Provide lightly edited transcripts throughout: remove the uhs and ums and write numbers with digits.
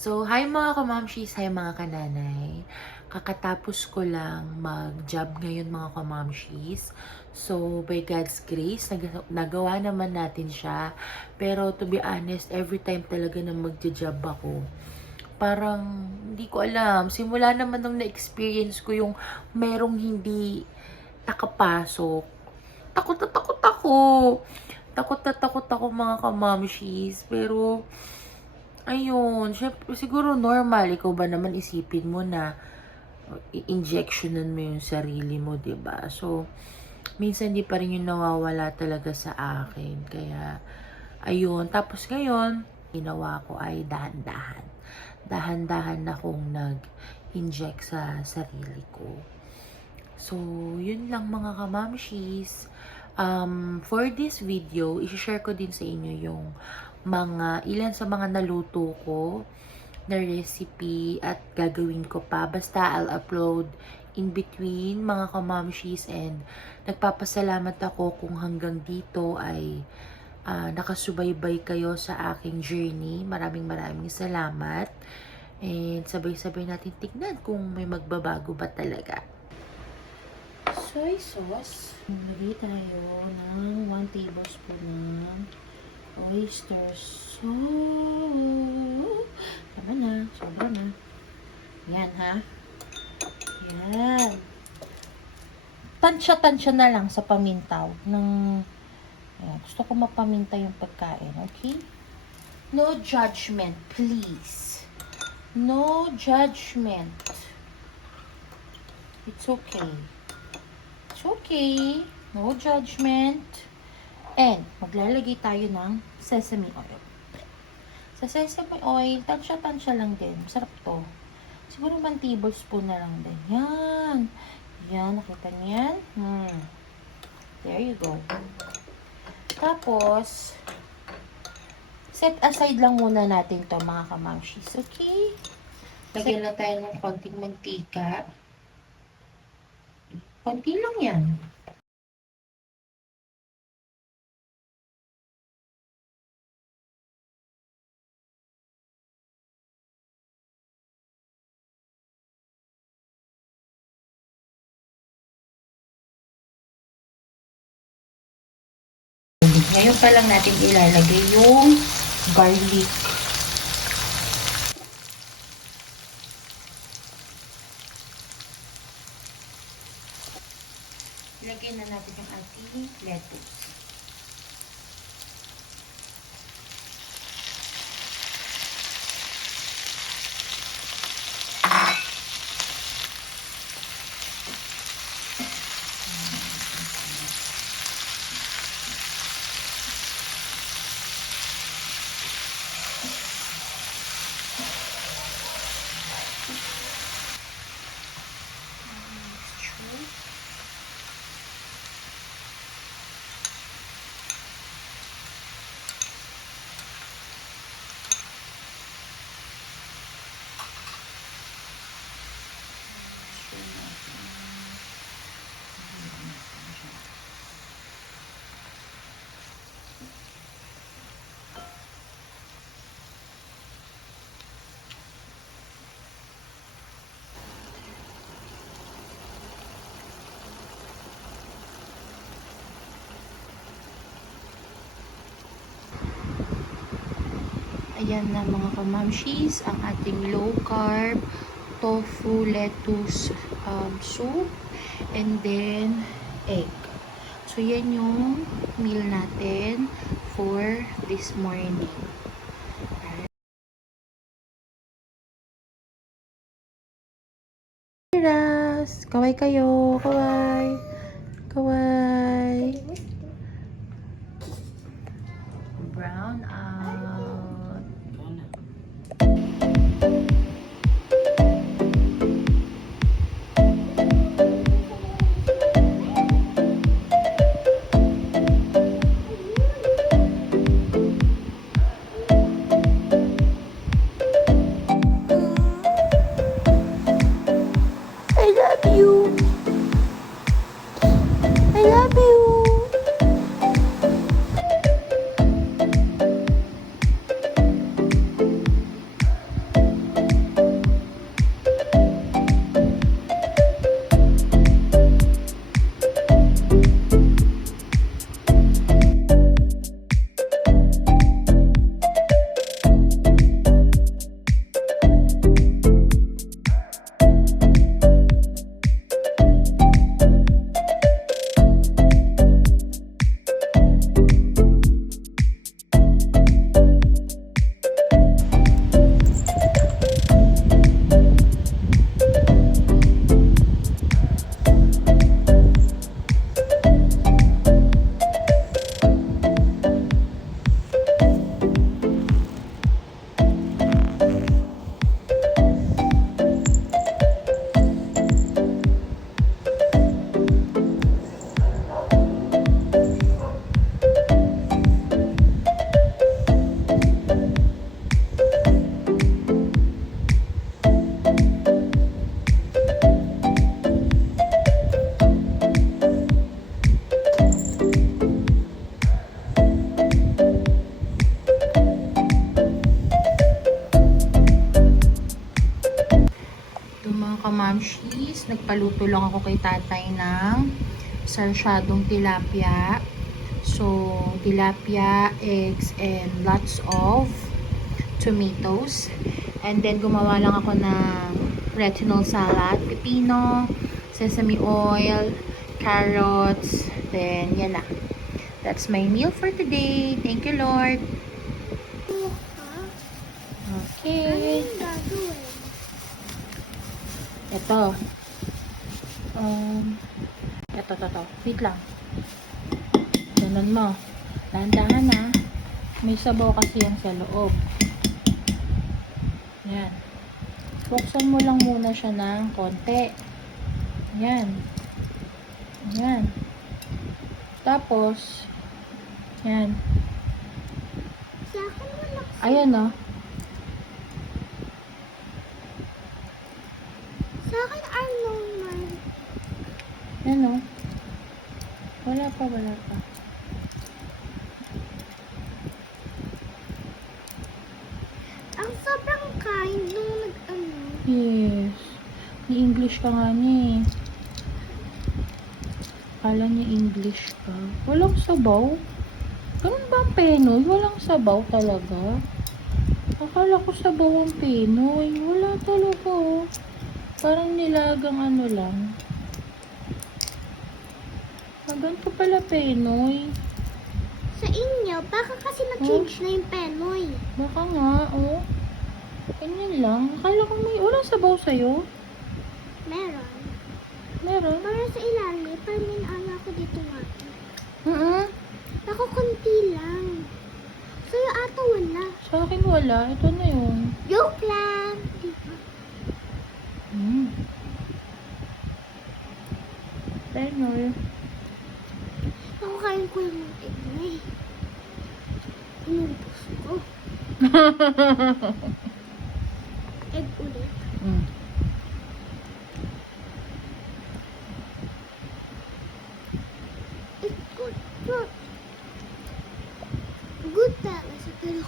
So, hi mga kamamshis, hi mga kananay. Kakatapos ko lang mag-job ngayon mga kamamshis. So, by God's grace, nagawa naman natin siya. Pero to be honest, every time talaga na mag-job ako, parang hindi ko alam. Simula naman nung na-experience ko yung merong hindi nakapasok. Takot na takot ako. Takot na takot ako mga kamamshis. Pero ayun, syempre, siguro normal. Ikaw ba naman isipin mo na i-injectionan mo yung sarili mo, 'di ba? So, minsan di pa rin yung nawawala talaga sa akin. Kaya, ayun. Tapos ngayon, ginawa ko ay dahan-dahan. Dahan-dahan akong nag-inject sa sarili ko. So, yun lang mga kamamshis. For this video, i-share ko din sa inyo yung ilan sa mga naluto ko na recipe at gagawin ko pa. Basta I'll upload in between mga kamamshis, and nagpapasalamat ako kung hanggang dito ay nakasubaybay kayo sa aking journey. Maraming salamat. And sabay-sabay natin tignan kung may magbabago ba talaga. Soy sauce. Lagay tayo ng 1 tablespoon ng oyster sauce. Tama na. Sobra na. Yan ha. Yan. Tansya-tansya na lang sa pamintaw. Ayan. Gusto ko mapaminta yung pagkain. Okay? No judgment, please. No judgment. It's okay. It's okay. No judgment. And, maglalagay tayo ng sesame oil. Sa sesame oil, tansya-tansya lang din. Masarap to. Siguro 1 tablespoon na lang din. Yan. Yan, nakita niyan? There you go. Tapos, set aside lang muna natin to mga kamamshis. Okay? Lagyan na tayo ng konting mantika. Konti lang yan. Ngayon pa lang natin ilalagay yung garlic. Ilagay na natin yung ating lettuce. Ayan na mga kamamshis, ang ating low carb tofu lettuce soup, and then egg. So yan yung meal natin for this morning. Cheers! Kaway kayo! Kaway! Kaway! Brown out. I love you. I love you. nagpaluto lang ako kay tatay ng sarsyadong tilapia. So, tilapia, eggs, and lots of tomatoes. And then, gumawa lang ako ng retinol salad, pepino, sesame oil, carrots, then yan na. That's my meal for today. Thank you, Lord. Okay. Ito. Ito. Wait lang. Ganun mo. Dahan-dahan na. May sabaw kasi yan sa loob. Yan. Buksan mo lang muna siya ng konti. Yan. Yan. Tapos, yan. Ayan o. Sa akin, normal. Yan o. Wala pa. Ang sobrang kind nung nag-ano. Yes. Ni-English ka nga ni. Kala niya English ka. Walang sabaw. Ganun ba ang Penoy? Walang sabaw talaga. Akala ko sabaw ang Penoy. Wala talaga oh. Parang nilagang ano lang. Ganito pala Penoy. Sa inyo, baka kasi na-change na yung Penoy. Baka nga, oh. Ganyan lang. Akala ko may... Walang sabaw sa'yo? Meron. Meron? Para sa ilalim, parang may naala ko dito nga. Uh-uh. Konti lang. Sa'yo ata wala. Sa akin wala. Ito na yun. Joke lang. Diba? Penoy. Ako kain ko yung egg na eh. Inubos ko. Egg ulit. It's good. Good talaga. Pero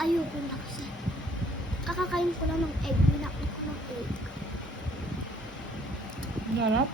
ayoko na kasi. Kakakain ko lang ng egg. Minakit ko ng egg. Sarap.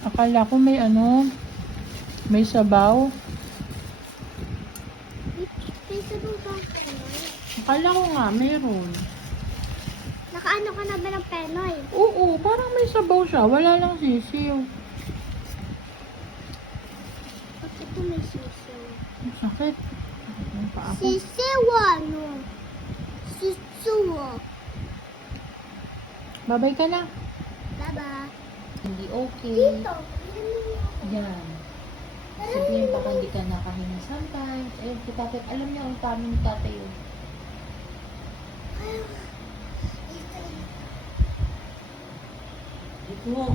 Akala ko may ano, may sabaw. May sabaw ba ang Penoy? Akala ko nga, meron. Nakaano ka na ba ng Penoy? Oo, parang may sabaw siya. Wala lang sisiw. Pag ito may sisiw. Ang sakit. Ang paa ko. Sisiw ano? Sisiw. Babay ka na. Baba. Hindi okay. Dito. Yan. Sabihin baka hindi ka nakahinga sometimes. Ayun, si tatay, alam niya ang paano ni tatay yun. Ito.